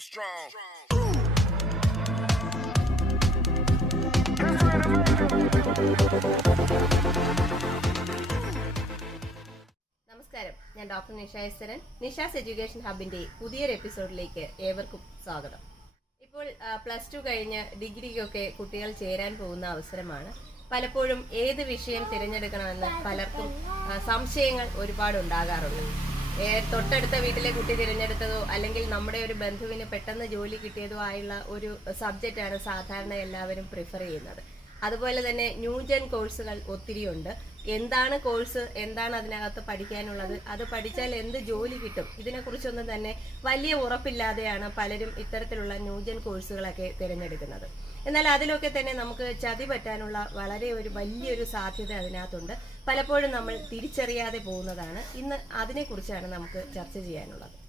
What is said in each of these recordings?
be strong. നമസ്കാരം. ഞാൻ doctor Nisha ഈശ്വരൻ നിഷാസ് എഡ്യൂക്കേഷൻ ഹബിന്റെ പുതിയൊരു എപ്പിസോഡിലേക്ക് ഏവർക്കും സ്വാഗതം. ഇപ്പോൾ പ്ലസ് ടു കഴിഞ്ഞ് ഡിഗ്രിക്കൊക്കെ കുട്ടികൾ ചേരാൻ പോകുന്ന അവസരമാണ്. പലപ്പോഴും ഏത് വിഷയം തിരഞ്ഞെടുക്കണമെന്ന് പലർക്കും സംശയങ്ങൾ ഒരുപാട് ഉണ്ടാകാറുണ്ട് തൊട്ടടുത്ത വീട്ടിലെ കുട്ടി തിരഞ്ഞെടുത്തതോ അല്ലെങ്കിൽ നമ്മുടെ ഒരു ബന്ധുവിന് പെട്ടെന്ന് ജോലി കിട്ടിയതോ ആയുള്ള ഒരു സബ്ജക്റ്റാണ് സാധാരണ എല്ലാവരും പ്രിഫർ ചെയ്യുന്നത്. അതുപോലെ തന്നെ ന്യൂജൻ കോഴ്സുകൾ ഒത്തിരിയുണ്ട് എന്താണ് കോഴ്സ് എന്താണ് അതിനകത്ത് പഠിക്കാനുള്ളത് അത് പഠിച്ചാൽ എന്ത് ജോലി കിട്ടും? ഇതിനെക്കുറിച്ചൊന്നും തന്നെ വലിയ ഉറപ്പില്ലാതെയാണ് പലരും ഇത്തരത്തിലുള്ള ന്യൂജൻ കോഴ്സുകളൊക്കെ തിരഞ്ഞെടുക്കുന്നത്. എന്നാൽ അതിലൊക്കെ തന്നെ നമുക്ക് ചതി പറ്റാനുള്ള വളരെ ഒരു വലിയൊരു സാധ്യത അതിനകത്തുണ്ട്. പലപ്പോഴും നമ്മൾ തിരിച്ചറിയാതെ പോകുന്നതാണ്. ഇന്ന് അതിനെക്കുറിച്ചാണ് നമുക്ക് ചർച്ച ചെയ്യാനുള്ളത്.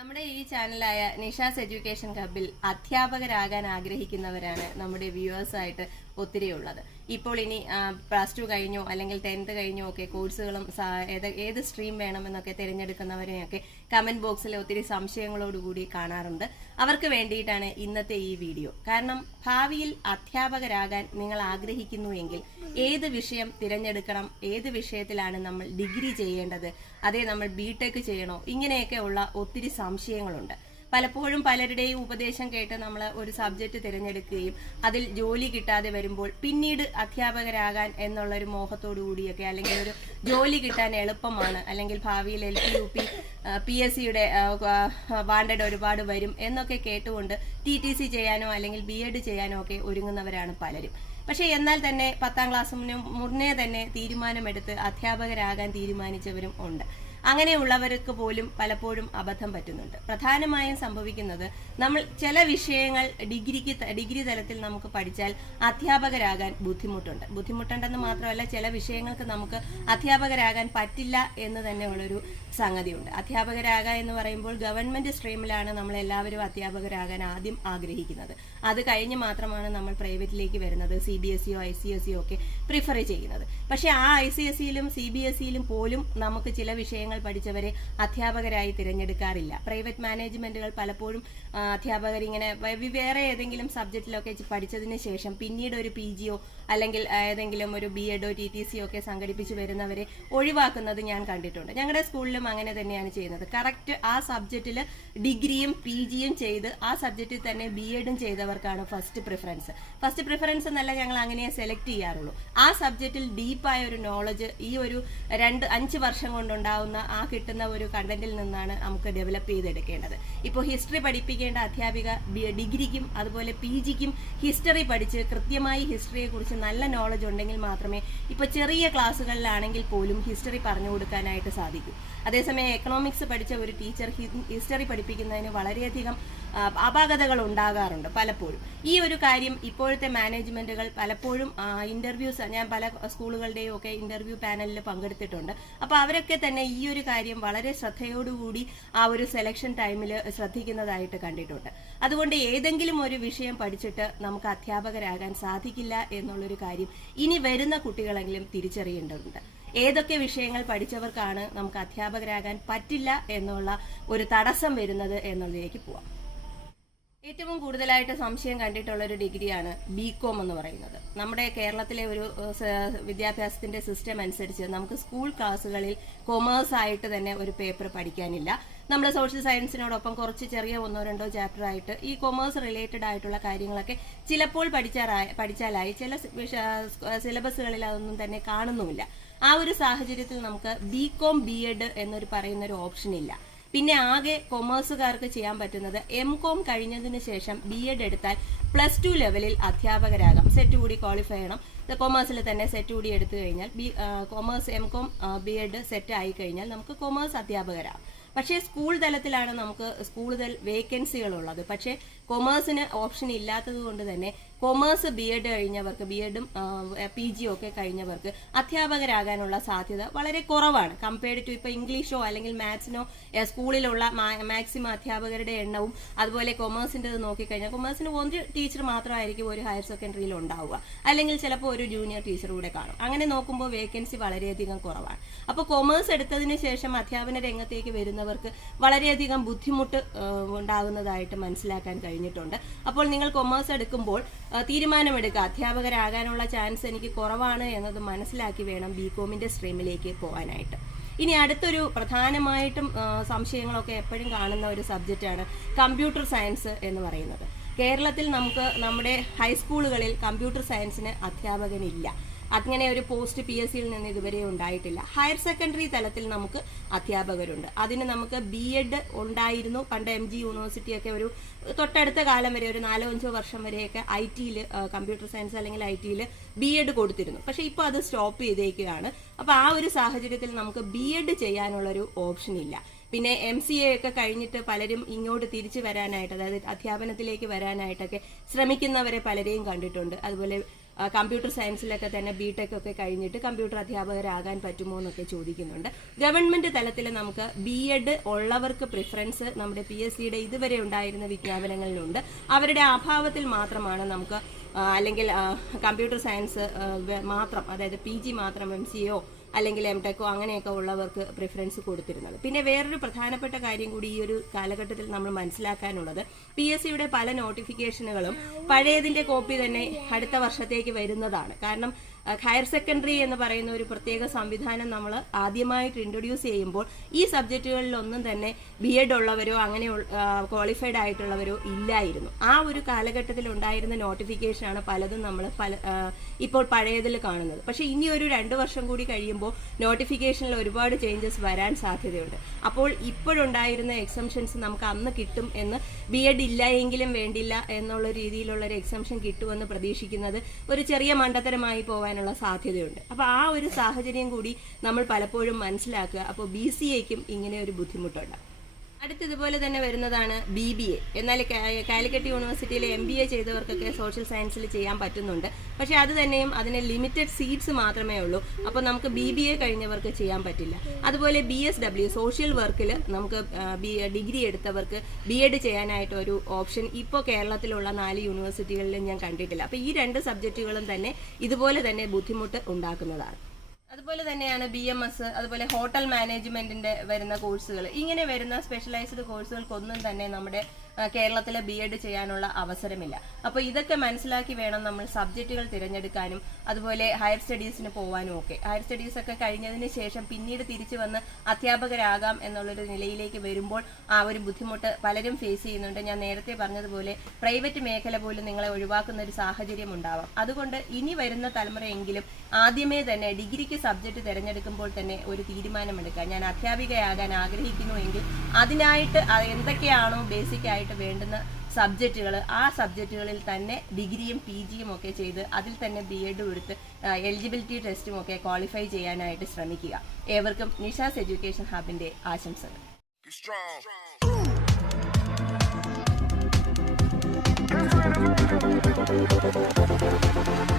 നമ്മുടെ ഈ ചാനലായ നിഷാസ് എഡ്യൂക്കേഷൻ ഹബിൽ അധ്യാപകരാകാൻ ആഗ്രഹിക്കുന്നവരാണ് നമ്മുടെ വ്യൂവേഴ്സായിട്ട് ഒത്തിരി ഉള്ളത് ഇപ്പോൾ ഇനി പ്ലസ് ടു കഴിഞ്ഞോ അല്ലെങ്കിൽ ടെൻത്ത് കഴിഞ്ഞോ ഒക്കെ കോഴ്സുകളും ഏത് സ്ട്രീം വേണമെന്നൊക്കെ തിരഞ്ഞെടുക്കുന്നവരെയൊക്കെ കമന്റ് ബോക്സിൽ ഒത്തിരി സംശയങ്ങളോടുകൂടി കാണാറുണ്ട്. അവർക്ക് വേണ്ടിയിട്ടാണ് ഇന്നത്തെ ഈ വീഡിയോ കാരണം ഭാവിയിൽ അധ്യാപകരാകാൻ നിങ്ങൾ ആഗ്രഹിക്കുന്നു എങ്കിൽ ഏത് വിഷയം തിരഞ്ഞെടുക്കണം ഏത് വിഷയത്തിലാണ് നമ്മൾ ഡിഗ്രി ചെയ്യേണ്ടത് അതേ നമ്മൾ ബി ടെക് ചെയ്യണോ ഇങ്ങനെയൊക്കെ ഉള്ള ഒത്തിരി സംശയങ്ങളുണ്ട്. പലപ്പോഴും പലരുടെയും ഉപദേശം കേട്ട് നമ്മൾ ഒരു സബ്ജക്റ്റ് തിരഞ്ഞെടുക്കുകയും അതിൽ ജോലി കിട്ടാതെ വരുമ്പോൾ പിന്നീട് അധ്യാപകരാകാൻ എന്നുള്ള ഒരു മോഹത്തോടു കൂടിയൊക്കെ അല്ലെങ്കിൽ ഒരു ജോലി കിട്ടാൻ എളുപ്പമാണ് അല്ലെങ്കിൽ ഭാവിയിൽ L P U P P S സിയുടെ വാണ്ടഡ് ഒരുപാട് വരും എന്നൊക്കെ കേട്ടുകൊണ്ട് ടി ടി സി ചെയ്യാനോ അല്ലെങ്കിൽ ബി എഡ് ചെയ്യാനോ ഒക്കെ ഒരുങ്ങുന്നവരാണ് പലരും. പക്ഷെ എന്നാൽ തന്നെ പത്താം ക്ലാസ് മുന്നേ തന്നെ തീരുമാനമെടുത്ത് അധ്യാപകരാകാൻ തീരുമാനിച്ചവരും ഉണ്ട്. അങ്ങനെയുള്ളവർക്ക് പോലും പലപ്പോഴും അബദ്ധം പറ്റുന്നുണ്ട്. പ്രധാനമായും സംഭവിക്കുന്നത് നമ്മൾ ചില വിഷയങ്ങൾ ഡിഗ്രിക്ക് ഡിഗ്രി തലത്തിൽ നമുക്ക് പഠിച്ചാൽ അധ്യാപകരാകാൻ ബുദ്ധിമുട്ടുണ്ട്. ബുദ്ധിമുട്ടുണ്ടെന്ന് മാത്രമല്ല ചില വിഷയങ്ങൾക്ക് നമുക്ക് അധ്യാപകരാകാൻ പറ്റില്ല എന്ന് തന്നെയുള്ളൊരു സംഗതിയുണ്ട്. അധ്യാപകരാകുക എന്ന് പറയുമ്പോൾ ഗവൺമെന്റ് സ്ട്രീമിലാണ് നമ്മൾ എല്ലാവരും അധ്യാപകരാകാൻ ആദ്യം ആഗ്രഹിക്കുന്നത്. അത് കഴിഞ്ഞ് മാത്രമാണ് നമ്മൾ പ്രൈവറ്റിലേക്ക് വരുന്നത് സി ബി എസ് സിയോ ഐ സി എസ് ഒക്കെ പ്രിഫർ ചെയ്യുന്നത്. പക്ഷേ ആ ഐ സി എസ് സിയിലും സി ബി എസ് സിയിലും പോലും നമുക്ക് ചില വിഷയങ്ങൾ പഠിച്ചവരെ അധ്യാപകരായി തിരഞ്ഞെടുക്കാറില്ല. പ്രൈവറ്റ് മാനേജ്മെന്റുകൾ പലപ്പോഴും അധ്യാപകർ ഇങ്ങനെ വേറെ ഏതെങ്കിലും സബ്ജക്റ്റിലൊക്കെ പഠിച്ചതിന് ശേഷം പിന്നീട് ഒരു പി ജിയോ അല്ലെങ്കിൽ ഏതെങ്കിലും ഒരു ബി എഡോ ടി ടി സിയോ ഒക്കെ സംഘടിപ്പിച്ച് വരുന്നവരെ ഒഴിവാക്കുന്നത് ഞാൻ കണ്ടിട്ടുണ്ട്. ഞങ്ങളുടെ സ്കൂളിലും അങ്ങനെ തന്നെയാണ് ചെയ്യുന്നത്. കറക്റ്റ് ആ സബ്ജക്റ്റിൽ ഡിഗ്രിയും പി ജിയും ചെയ്ത് ആ സബ്ജക്റ്റിൽ തന്നെ ബി എഡും ചെയ്തവർക്കാണ് ഫസ്റ്റ് പ്രിഫറൻസ് ഫസ്റ്റ് പ്രിഫറൻസ് എന്നല്ല ഞങ്ങൾ അങ്ങനെ സെലക്ട് ചെയ്യാറുള്ളൂ. ആ സബ്ജക്റ്റിൽ ഡീപ്പായ ഒരു നോളജ് ഈ ഒരു രണ്ട് അഞ്ച് വർഷം കൊണ്ടുണ്ടാവുന്ന ആ കിട്ടുന്ന ഒരു കണ്ടന്റിൽ നിന്നാണ് നമുക്ക് ഡെവലപ്പ് ചെയ്തെടുക്കേണ്ടത്. ഇപ്പോൾ ഹിസ്റ്ററി പഠിപ്പിക്കേണ്ട അധ്യാപിക ഡിഗ്രിക്കും അതുപോലെ പി ജിക്കും ഹിസ്റ്ററി പഠിച്ച് കൃത്യമായി ഹിസ്റ്ററിയെക്കുറിച്ച് നല്ല നോളജ് ഉണ്ടെങ്കിൽ മാത്രമേ ഇപ്പോൾ ചെറിയ ക്ലാസ്സുകളിലാണെങ്കിൽ പോലും ഹിസ്റ്ററി പറഞ്ഞു കൊടുക്കാനായിട്ട് സാധിക്കൂ. അതേസമയം എക്കണോമിക്സ് പഠിച്ച ഒരു ടീച്ചർ ഹിസ്റ്ററി പഠിപ്പിക്കുന്നതിന് വളരെയധികം അപാകതകൾ ഉണ്ടാകാറുണ്ട് പലപ്പോഴും. ഈ ഒരു കാര്യം ഇപ്പോഴത്തെ മാനേജ്മെന്റുകൾ പലപ്പോഴും ഇന്റർവ്യൂസ് ഞാൻ പല സ്കൂളുകളുടെയും ഒക്കെ ഇന്റർവ്യൂ പാനലിൽ പങ്കെടുത്തിട്ടുണ്ട്. അപ്പോൾ അവരൊക്കെ തന്നെ ഈ ഒരു കാര്യം വളരെ ശ്രദ്ധയോടുകൂടി ആ ഒരു സെലക്ഷൻ ടൈമിൽ ശ്രദ്ധിക്കുന്നതായിട്ട് കണ്ടിട്ടുണ്ട്. അതുകൊണ്ട് ഏതെങ്കിലും ഒരു വിഷയം പഠിച്ചിട്ട് നമുക്ക് അധ്യാപകരാകാൻ സാധിക്കില്ല എന്നുള്ളൊരു കാര്യം ഇനി വരുന്ന കുട്ടികളെങ്കിലും തിരിച്ചറിയേണ്ടതുണ്ട്. ഏതൊക്കെ വിഷയങ്ങൾ പഠിച്ചവർക്കാണ് നമുക്ക് അധ്യാപകരാകാൻ പറ്റില്ല എന്നുള്ള ഒരു തടസ്സം വരുന്നത് എന്നുള്ളതിലേക്ക് പോവാം. ഏറ്റവും കൂടുതലായിട്ട് സംശയം കണ്ടിട്ടുള്ള ഒരു ഡിഗ്രിയാണ് ബി കോം എന്ന് പറയുന്നത്. നമ്മുടെ കേരളത്തിലെ ഒരു വിദ്യാഭ്യാസത്തിന്റെ സിസ്റ്റം അനുസരിച്ച് നമുക്ക് സ്കൂൾ ക്ലാസ്സുകളിൽ കൊമേഴ്സ് ആയിട്ട് തന്നെ ഒരു പേപ്പർ പഠിക്കാനില്ല. നമ്മൾ സോഷ്യൽ സയൻസിനോടൊപ്പം കുറച്ച് ചെറിയ ഒന്നോ രണ്ടോ ചാപ്റ്റർ ആയിട്ട് ഈ കൊമേഴ്സ് റിലേറ്റഡ് ആയിട്ടുള്ള കാര്യങ്ങളൊക്കെ ചിലപ്പോൾ പഠിച്ചാറായി പഠിച്ചാലായി ചില സിലബസുകളിൽ അതൊന്നും തന്നെ കാണുന്നുമില്ല. ആ ഒരു സാഹചര്യത്തിൽ നമുക്ക് ബി കോം ബി എഡ് എന്നൊരു പറയുന്ന ഒരു ഓപ്ഷൻ ഇല്ല. പിന്നെ ആകെ കൊമേഴ്സുകാർക്ക് ചെയ്യാൻ പറ്റുന്നത് എം കോം കഴിഞ്ഞതിന് ശേഷം ബി എഡ് എടുത്താൽ പ്ലസ് ടു ലെവലിൽ അധ്യാപകരാകാം. സെറ്റ് കൂടി ക്വാളിഫൈ ചെയ്യണം. കൊമേഴ്സിൽ തന്നെ സെറ്റ് കൂടി എടുത്തു കഴിഞ്ഞാൽ B commerce M com B ed SET ആയി കഴിഞ്ഞാൽ നമുക്ക് കൊമേഴ്സ് അധ്യാപകരാകാം. പക്ഷേ സ്കൂൾ തലത്തിലാണ് നമുക്ക് കൂടുതൽ വേക്കൻസികൾ ഉള്ളത് പക്ഷേ കൊമേഴ്സിന് ഓപ്ഷൻ ഇല്ലാത്തത് കൊണ്ട് തന്നെ കൊമേഴ്സ് ബി എഡ് കഴിഞ്ഞവർക്ക് ബി എഡും പി ജിയും ഒക്കെ കഴിഞ്ഞവർക്ക് അധ്യാപകരാകാനുള്ള സാധ്യത വളരെ കുറവാണ്. കമ്പയർഡ് ടു ഇപ്പോൾ ഇംഗ്ലീഷോ അല്ലെങ്കിൽ മാത്സിനോ സ്കൂളിലുള്ള മാക്സിമം അധ്യാപകരുടെ എണ്ണവും അതുപോലെ കൊമേഴ്സിന്റെ നോക്കിക്കഴിഞ്ഞാൽ കൊമേഴ്സിന് ഒരു ടീച്ചർ മാത്രമായിരിക്കും ഒരു ഹയർ സെക്കൻഡറിയിൽ ഉണ്ടാവുക. അല്ലെങ്കിൽ ചിലപ്പോൾ ഒരു ജൂനിയർ ടീച്ചർ കൂടെ കാണും. അങ്ങനെ നോക്കുമ്പോൾ വേക്കൻസി വളരെയധികം കുറവാണ്. അപ്പോൾ കൊമേഴ്സ് എടുത്തതിന് ശേഷം അധ്യാപന രംഗത്തേക്ക് വരുന്നവർക്ക് വളരെയധികം ബുദ്ധിമുട്ട് ഉണ്ടാകുന്നതായിട്ട് മനസ്സിലാക്കാൻ കഴിഞ്ഞിട്ടുണ്ട്. അപ്പോൾ നിങ്ങൾ കൊമേഴ്സ് എടുക്കുമ്പോൾ തീരുമാനമെടുക്കുക. അധ്യാപകരാകാനുള്ള ചാൻസ് എനിക്ക് കുറവാണ് എന്നത് മനസ്സിലാക്കി വേണം ബി കോമിന്റെ സ്ട്രീമിലേക്ക് പോകാനായിട്ട്. ഇനി അടുത്തൊരു പ്രധാനമായിട്ടും സംശയങ്ങളൊക്കെ എപ്പോഴും കാണുന്ന ഒരു സബ്ജക്റ്റാണ് കമ്പ്യൂട്ടർ സയൻസ് എന്ന് പറയുന്നത്. കേരളത്തിൽ നമുക്ക് നമ്മുടെ ഹൈസ്കൂളുകളിൽ കമ്പ്യൂട്ടർ സയൻസിന് അധ്യാപകനില്ല. അങ്ങനെ ഒരു പോസ്റ്റ് പി എസ് സിയിൽ നിന്ന് ഇതുവരെ ഉണ്ടായിട്ടില്ല. ഹയർ സെക്കൻഡറി തലത്തിൽ നമുക്ക് അധ്യാപകരുണ്ട്. അതിന് നമുക്ക് ബി എഡ് ഉണ്ടായിരുന്നു. പണ്ട് എം ജി യൂണിവേഴ്സിറ്റി ഒക്കെ ഒരു തൊട്ടടുത്ത കാലം വരെ ഒരു നാലോ അഞ്ചോ വർഷം വരെയൊക്കെ ഐ ടിയിൽ കമ്പ്യൂട്ടർ സയൻസ് അല്ലെങ്കിൽ ഐ ടിയിൽ ബി എഡ് കൊടുത്തിരുന്നു. പക്ഷെ ഇപ്പോൾ അത് സ്റ്റോപ്പ് ചെയ്തേക്കുകയാണ്. അപ്പോൾ ആ ഒരു സാഹചര്യത്തിൽ നമുക്ക് ബി എഡ് ചെയ്യാനുള്ളൊരു ഓപ്ഷൻ ഇല്ല. പിന്നെ എം സി എ ഒക്കെ കഴിഞ്ഞിട്ട് പലരും ഇങ്ങോട്ട് തിരിച്ചു വരാനായിട്ട് അതായത് അധ്യാപനത്തിലേക്ക് വരാനായിട്ടൊക്കെ ശ്രമിക്കുന്നവരെ പലരെയും കണ്ടിട്ടുണ്ട്. അതുപോലെ കമ്പ്യൂട്ടർ സയൻസിലൊക്കെ തന്നെ ബി ടെക് ഒക്കെ കഴിഞ്ഞിട്ട് കമ്പ്യൂട്ടർ അധ്യാപകരാകാൻ പറ്റുമോ എന്നൊക്കെ ചോദിക്കുന്നുണ്ട്. ഗവൺമെന്റ് തലത്തിൽ നമുക്ക് ബി എഡ് ഉള്ളവർക്ക് പ്രിഫറൻസ് നമ്മുടെ പി എസ് സിയുടെ ഇതുവരെ ഉണ്ടായിരുന്ന വിജ്ഞാപനങ്ങളിലുണ്ട്. അവരുടെ അഭാവത്തിൽ മാത്രമാണ് നമുക്ക് അല്ലെങ്കിൽ കമ്പ്യൂട്ടർ സയൻസ് മാത്രം അതായത് പി മാത്രം എം സി ഒ അല്ലെങ്കിൽ എം ടെക്കോ അങ്ങനെയൊക്കെ ഉള്ളവർക്ക് പ്രിഫറൻസ് കൊടുത്തിരുന്നത്. പിന്നെ വേറൊരു പ്രധാനപ്പെട്ട കാര്യം കൂടി ഈ ഒരു കാലഘട്ടത്തിൽ നമ്മൾ മനസ്സിലാക്കാനുള്ളത്. പി എസ് സിയുടെ പല നോട്ടിഫിക്കേഷനുകളും പഴയതിന്റെ കോപ്പി തന്നെ അടുത്ത വർഷത്തേക്ക് വരുന്നതാണ്. കാരണം ഹയർ സെക്കൻഡറി എന്ന് പറയുന്ന ഒരു പ്രത്യേക സംവിധാനം നമ്മൾ ആദ്യമായിട്ട് ഇൻട്രൊഡ്യൂസ് ചെയ്യുമ്പോൾ ഈ സബ്ജക്റ്റുകളിലൊന്നും തന്നെ ബി എഡ് ഉള്ളവരോ അങ്ങനെ ക്വാളിഫൈഡ് ആയിട്ടുള്ളവരോ ഇല്ലായിരുന്നു. ആ ഒരു കാലഘട്ടത്തിൽ ഉണ്ടായിരുന്ന നോട്ടിഫിക്കേഷനാണ് പലതും നമ്മൾ പല ഇപ്പോൾ പഴയതിൽ കാണുന്നത്. പക്ഷേ ഇനി ഒരു രണ്ട് വർഷം കൂടി കഴിയുമ്പോൾ നോട്ടിഫിക്കേഷനിൽ ഒരുപാട് ചേഞ്ചസ് വരാൻ സാധ്യതയുണ്ട്. അപ്പോൾ ഇപ്പോഴുണ്ടായിരുന്ന എക്സംഷൻസ് നമുക്ക് അന്ന് കിട്ടും എന്ന് ബി എഡ് ഇല്ല എങ്കിലും വേണ്ടില്ല എന്നുള്ള രീതിയിലുള്ള ഒരു എക്സംഷൻ കിട്ടുമെന്ന് പ്രതീക്ഷിക്കുന്നത് ഒരു ചെറിയ മണ്ടത്തരമായി പോകാനുള്ള സാധ്യതയുണ്ട്. അപ്പോൾ ആ ഒരു സാഹചര്യം കൂടി നമ്മൾ പലപ്പോഴും മനസ്സിലാക്കുക. അപ്പോൾ ബി സി എക്കും ഇങ്ങനെ ഒരു ബുദ്ധിമുട്ടുണ്ട്. അടുത്ത് ഇതുപോലെ തന്നെ വരുന്നതാണ് ബി ബി എ എന്നാൽ കാലിക്കറ്റ് യൂണിവേഴ്സിറ്റിയിലെ എം ബി എ ചെയ്തവർക്കൊക്കെ സോഷ്യൽ സയൻസിൽ ചെയ്യാൻ പറ്റുന്നുണ്ട്. പക്ഷെ അത് തന്നെയും അതിന് ലിമിറ്റഡ് സീറ്റ്സ് മാത്രമേ ഉള്ളൂ. അപ്പോൾ നമുക്ക് ബി ബി എ കഴിഞ്ഞവർക്ക് ചെയ്യാൻ പറ്റില്ല. അതുപോലെ ബി എസ് ഡബ്ല്യു സോഷ്യൽ വർക്കിൽ നമുക്ക് ബി ഡിഗ്രി എടുത്തവർക്ക് ബി എഡ് ചെയ്യാനായിട്ട് ഒരു ഓപ്ഷൻ ഇപ്പോൾ കേരളത്തിലുള്ള നാല് യൂണിവേഴ്സിറ്റികളിലും ഞാൻ കണ്ടിട്ടില്ല. അപ്പോൾ ഈ രണ്ട് സബ്ജക്റ്റുകളും തന്നെ ഇതുപോലെ തന്നെ ബുദ്ധിമുട്ട് ഉണ്ടാക്കുന്നതാണ്. അതുപോലെ തന്നെയാണ് ബി എം എസ് അതുപോലെ ഹോട്ടൽ മാനേജ്മെന്റിന്റെ വരുന്ന കോഴ്സുകൾ ഇങ്ങനെ വരുന്ന സ്പെഷ്യലൈസ്ഡ് കോഴ്സുകൾക്കൊന്നും തന്നെ നമ്മുടെ ആ, കേരളത്തിലെ ബി എഡ് ചെയ്യാനുള്ള അവസരമില്ല. അപ്പോൾ ഇതൊക്കെ മനസ്സിലാക്കി വേണം നമ്മൾ സബ്ജക്റ്റുകൾ തിരഞ്ഞെടുക്കാനും അതുപോലെ ഹയർ സ്റ്റഡീസിന് പോകാനും ഒക്കെ. ഹയർ സ്റ്റഡീസ് ഒക്കെ കഴിഞ്ഞതിന് ശേഷം പിന്നീട് തിരിച്ചു വന്ന് അധ്യാപകരാകാം എന്നുള്ളൊരു നിലയിലേക്ക് വരുമ്പോൾ ആ ഒരു ബുദ്ധിമുട്ട് പലരും ഫേസ് ചെയ്യുന്നുണ്ട്. ഞാൻ നേരത്തെ പറഞ്ഞതുപോലെ പ്രൈവറ്റ് മേഖല പോലും നിങ്ങളെ ഒഴിവാക്കുന്ന ഒരു സാഹചര്യം ഉണ്ടാവാം. അതുകൊണ്ട് ഇനി വരുന്ന തലമുറയെങ്കിലും ആദ്യമേ തന്നെ ഡിഗ്രിക്ക് സബ്ജക്റ്റ് തിരഞ്ഞെടുക്കുമ്പോൾ തന്നെ ഒരു തീരുമാനമെടുക്കുക ഞാൻ അധ്യാപികയാകാൻ ആഗ്രഹിക്കുന്നു എങ്കിൽ അതിനായിട്ട് എന്തൊക്കെയാണോ ബേസിക് ആയിട്ട് വേണ്ടുന്ന സബ്ജക്റ്റുകൾ ആ സബ്ജക്റ്റുകളിൽ തന്നെ ഡിഗ്രിയും പി ജിയും ഒക്കെ ചെയ്ത് അതിൽ തന്നെ ബി എഡും എടുത്ത് എലിജിബിലിറ്റി ടെസ്റ്റും ഒക്കെ ക്വാളിഫൈ ചെയ്യാനായിട്ട് ശ്രമിക്കുക ഏവർക്കും നിഷാസ് എഡ്യൂക്കേഷൻ ഹബിന്റെ ആശംസകൾ Thank. Thank